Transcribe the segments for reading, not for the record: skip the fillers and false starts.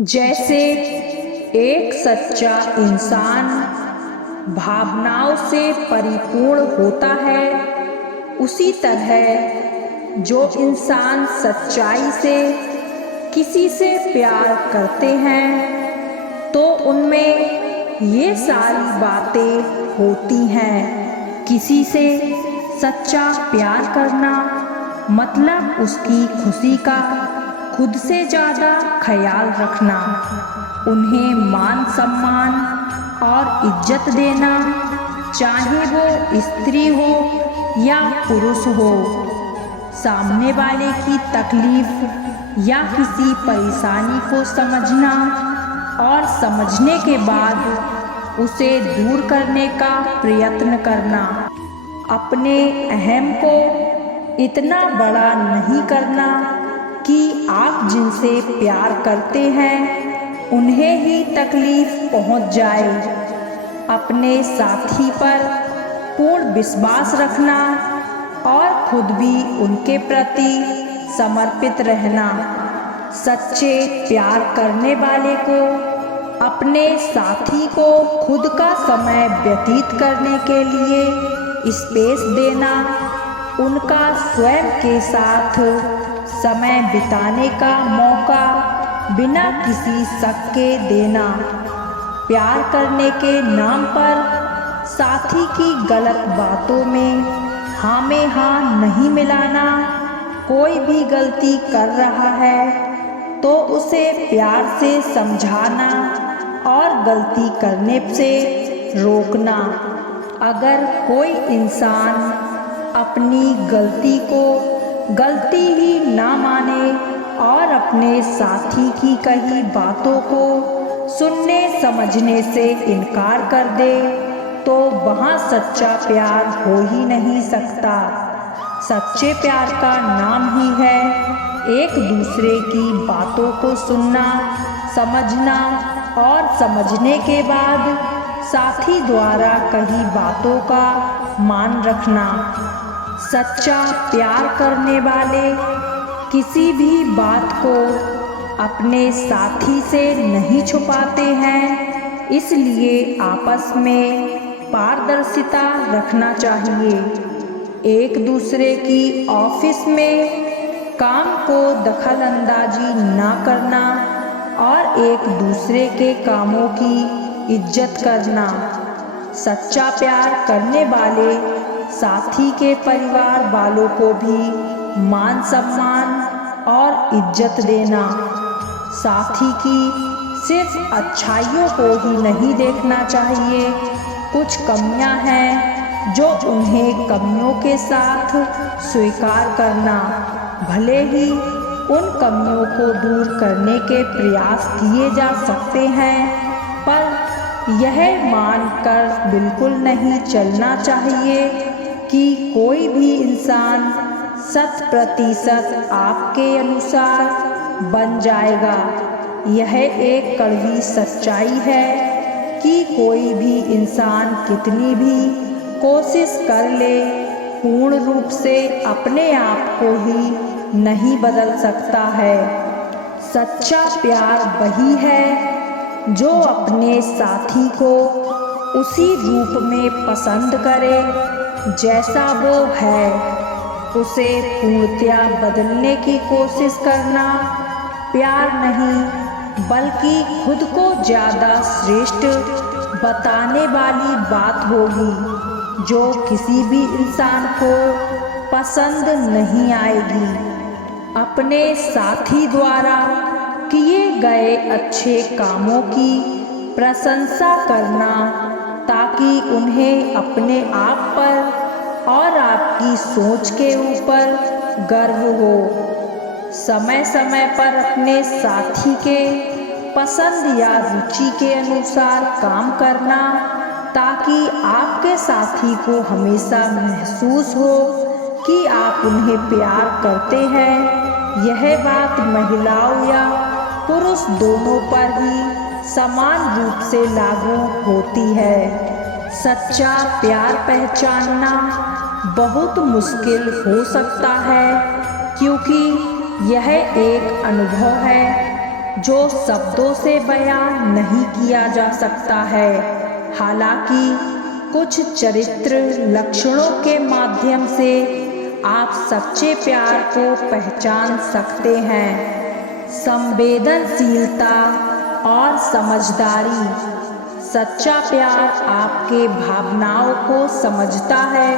जैसे एक सच्चा इंसान भावनाओं से परिपूर्ण होता है, उसी तरह जो इंसान सच्चाई से किसी से प्यार करते हैं तो उनमें ये सारी बातें होती हैं। किसी से सच्चा प्यार करना मतलब उसकी खुशी का खुद से ज़्यादा ख्याल रखना, उन्हें मान सम्मान और इज्जत देना, चाहे वो स्त्री हो या पुरुष हो। सामने वाले की तकलीफ या किसी परेशानी को समझना और समझने के बाद उसे दूर करने का प्रयत्न करना। अपने अहम को इतना बड़ा नहीं करना कि आप जिनसे प्यार करते हैं उन्हें ही तकलीफ पहुंच जाए। अपने साथी पर पूर्ण विश्वास रखना और खुद भी उनके प्रति समर्पित रहना। सच्चे प्यार करने वाले को अपने साथी को खुद का समय व्यतीत करने के लिए स्पेस देना, उनका स्वयं के साथ समय बिताने का मौका बिना किसी शक के देना। प्यार करने के नाम पर साथी की गलत बातों में हाँ में हाँ नहीं मिलाना। कोई भी गलती कर रहा है तो उसे प्यार से समझाना और गलती करने से रोकना। अगर कोई इंसान अपनी गलती को गलती ही ना माने और अपने साथी की कही बातों को सुनने समझने से इनकार कर दे तो वहाँ सच्चा प्यार हो ही नहीं सकता। सच्चे प्यार का नाम ही है एक दूसरे की बातों को सुनना, समझना और समझने के बाद साथी द्वारा कही बातों का मान रखना। सच्चा प्यार करने वाले किसी भी बात को अपने साथी से नहीं छुपाते हैं, इसलिए आपस में पारदर्शिता रखना चाहिए। एक दूसरे की ऑफिस में काम को दखलंदाजी ना करना और एक दूसरे के कामों की इज्जत करना। सच्चा प्यार करने वाले साथी के परिवार वालों को भी मान सम्मान और इज्जत देना। साथी की सिर्फ अच्छाइयों को ही नहीं देखना चाहिए, कुछ कमियां हैं जो उन्हें कमियों के साथ स्वीकार करना। भले ही उन कमियों को दूर करने के प्रयास किए जा सकते हैं, पर यह मानकर बिल्कुल नहीं चलना चाहिए कि कोई भी इंसान 100% आपके अनुसार बन जाएगा। यह एक कड़वी सच्चाई है कि कोई भी इंसान कितनी भी कोशिश कर ले, पूर्ण रूप से अपने आप को ही नहीं बदल सकता है। सच्चा प्यार वही है जो अपने साथी को उसी रूप में पसंद करे जैसा वो है, उसे पूर्णतया बदलने की कोशिश करना प्यार नहीं बल्कि खुद को ज़्यादा श्रेष्ठ बताने वाली बात होगी जो किसी भी इंसान को पसंद नहीं आएगी। अपने साथी द्वारा किए गए अच्छे कामों की प्रशंसा करना ताकि उन्हें अपने आप पर और आपकी सोच के ऊपर गर्व हो। समय समय पर अपने साथी के पसंद या रुचि के अनुसार काम करना ताकि आपके साथी को हमेशा महसूस हो कि आप उन्हें प्यार करते हैं। यह बात महिलाओं या पुरुष दोनों पर ही समान रूप से लागू होती है। सच्चा प्यार पहचानना बहुत मुश्किल हो सकता है क्योंकि यह एक अनुभव है जो शब्दों से बयां नहीं किया जा सकता है। हालांकि कुछ चरित्र लक्षणों के माध्यम से आप सच्चे प्यार को पहचान सकते हैं। संवेदनशीलता और समझदारी। सच्चा प्यार आपके भावनाओं को समझता है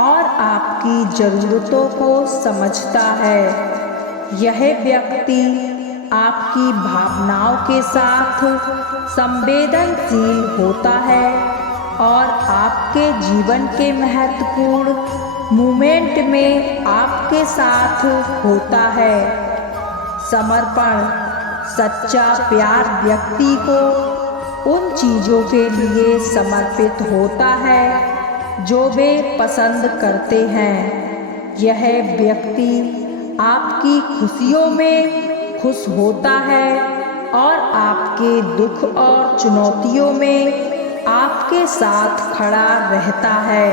और आपकी ज़रूरतों को समझता है। यह व्यक्ति आपकी भावनाओं के साथ संवेदनशील होता है और आपके जीवन के महत्वपूर्ण मोमेंट में आपके साथ होता है। समर्पण। सच्चा प्यार व्यक्ति को उन चीज़ों के लिए समर्पित होता है जो वे पसंद करते हैं। यह व्यक्ति आपकी खुशियों में खुश होता है और आपके दुख और चुनौतियों में आपके साथ खड़ा रहता है।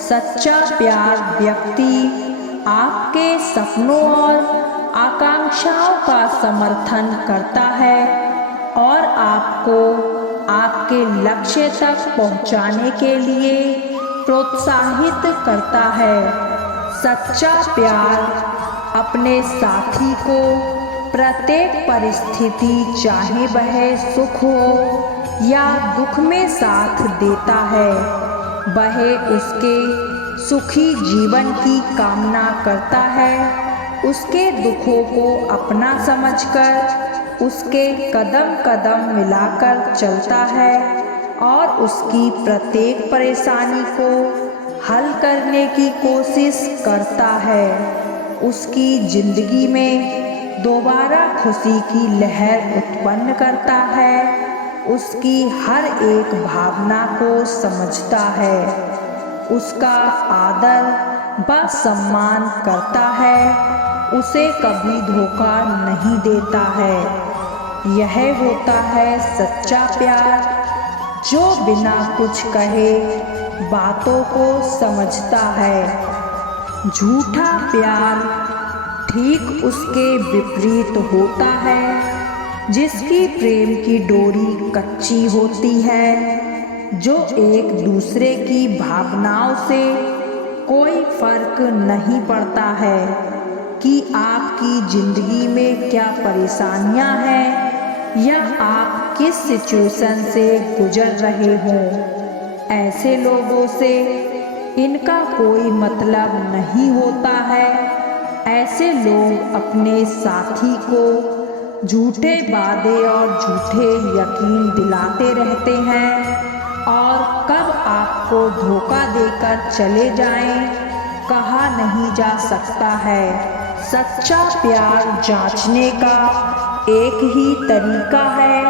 सच्चा प्यार व्यक्ति आपके सपनों और आकांक्षाओं का समर्थन करता है और आपको आपके लक्ष्य तक पहुंचाने के लिए प्रोत्साहित करता है। सच्चा प्यार अपने साथी को प्रत्येक परिस्थिति, चाहे वह सुख हो या दुख में साथ देता है। वह उसके सुखी जीवन की कामना करता है, उसके दुखों को अपना समझकर उसके कदम कदम मिलाकर चलता है और उसकी प्रत्येक परेशानी को हल करने की कोशिश करता है। उसकी जिंदगी में दोबारा खुशी की लहर उत्पन्न करता है, उसकी हर एक भावना को समझता है, उसका आदर व सम्मान करता है, उसे कभी धोखा नहीं देता है। यह होता है सच्चा प्यार, जो बिना कुछ कहे बातों को समझता है। झूठा प्यार ठीक उसके विपरीत होता है, जिसकी प्रेम की डोरी कच्ची होती है, जो एक दूसरे की भावनाओं से कोई फर्क नहीं पड़ता है कि आपकी ज़िंदगी में क्या परेशानियां हैं या आप किस सिचुएशन से गुजर रहे हों। ऐसे लोगों से इनका कोई मतलब नहीं होता है। ऐसे लोग अपने साथी को झूठे वादे और झूठे यकीन दिलाते रहते हैं और कब आपको धोखा देकर चले जाएं, कहा नहीं जा सकता है। सच्चा प्यार जांचने का एक ही तरीका है।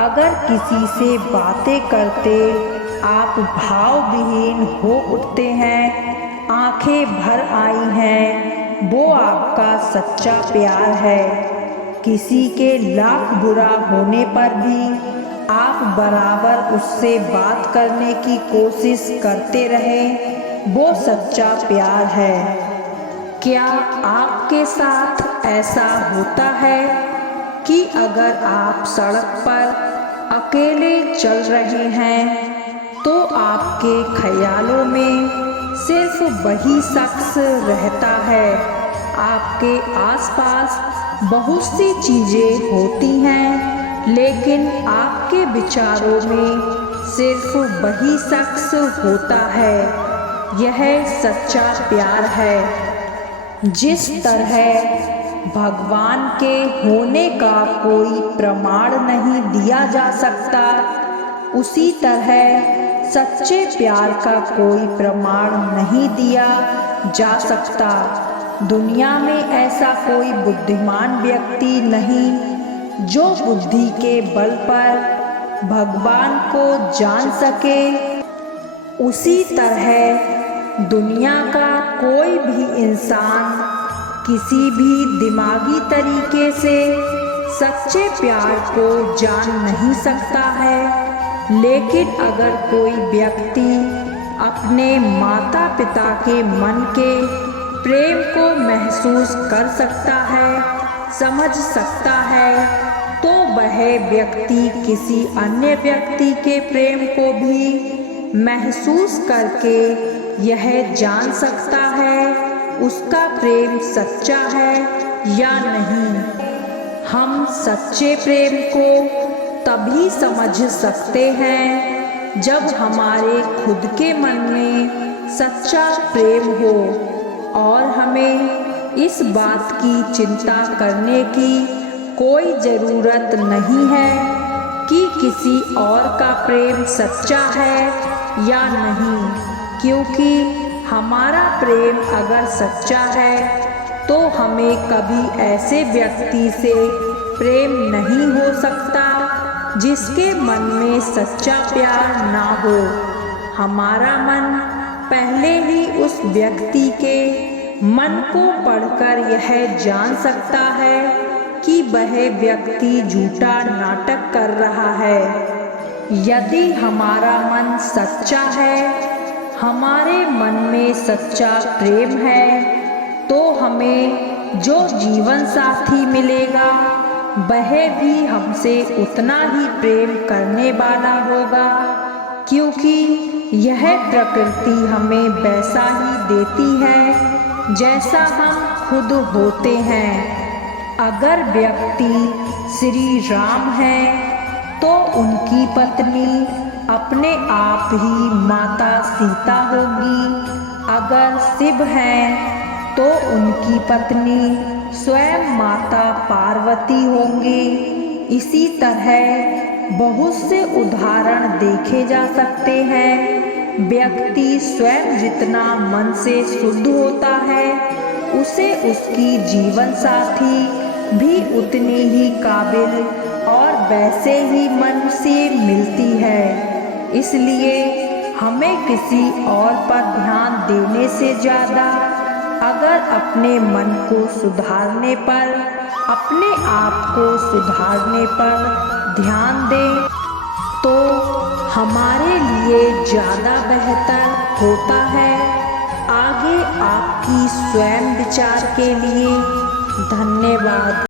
अगर किसी से बातें करते आप भावविहीन हो उठते हैं, आंखें भर आई हैं, वो आपका सच्चा प्यार है। किसी के लाख बुरा होने पर भी आप बराबर उससे बात करने की कोशिश करते रहें, वो सच्चा प्यार है। क्या आपके साथ ऐसा होता है कि अगर आप सड़क पर अकेले चल रहे हैं तो आपके ख्यालों में सिर्फ वही शख्स रहता है? आपके आसपास बहुत सी चीज़ें होती हैं, लेकिन आपके विचारों में सिर्फ वही शख्स होता है। यह सच्चा प्यार है। जिस तरह भगवान के होने का कोई प्रमाण नहीं दिया जा सकता, उसी तरह सच्चे प्यार का कोई प्रमाण नहीं दिया जा सकता। दुनिया में ऐसा कोई बुद्धिमान व्यक्ति नहीं जो बुद्धि के बल पर भगवान को जान सके। उसी तरह दुनिया का कोई भी इंसान किसी भी दिमागी तरीके से सच्चे प्यार को जान नहीं सकता है। लेकिन अगर कोई व्यक्ति अपने माता पिता के मन के प्रेम को महसूस कर सकता है समझ सकता है तो वह व्यक्ति किसी अन्य व्यक्ति के प्रेम को भी महसूस करके यह जान सकता है उसका प्रेम सच्चा है या नहीं। हम सच्चे प्रेम को तभी समझ सकते हैं जब हमारे खुद के मन में सच्चा प्रेम हो और हमें इस बात की चिंता करने की कोई ज़रूरत नहीं है कि किसी और का प्रेम सच्चा है या नहीं, क्योंकि हमारा प्रेम अगर सच्चा है तो हमें कभी ऐसे व्यक्ति से प्रेम नहीं हो सकता जिसके मन में सच्चा प्यार ना हो। हमारा मन पहले ही उस व्यक्ति के मन को पढ़कर यह जान सकता है कि वह व्यक्ति झूठा नाटक कर रहा है। यदि हमारा मन सच्चा है, हमारे मन में सच्चा प्रेम है, तो हमें जो जीवन साथी मिलेगा वह भी हमसे उतना ही प्रेम करने वाला होगा, क्योंकि यह प्रकृति हमें वैसा ही देती है जैसा हम खुद होते हैं। अगर व्यक्ति श्री राम हैं तो उनकी पत्नी अपने आप ही माता सीता होगी। अगर शिव हैं तो उनकी पत्नी स्वयं माता पार्वती होंगी। इसी तरह बहुत से उदाहरण देखे जा सकते हैं। व्यक्ति स्वयं जितना मन से शुद्ध होता है उसे उसकी जीवन साथी भी उतनी ही काबिल और वैसे ही मन से मिलती है। इसलिए हमें किसी और पर ध्यान देने से ज़्यादा अगर अपने मन को सुधारने पर, अपने आप को सुधारने पर ध्यान दें तो हमारे लिए ज़्यादा बेहतर होता है। आगे आपकी स्वयं विचार के लिए धन्यवाद।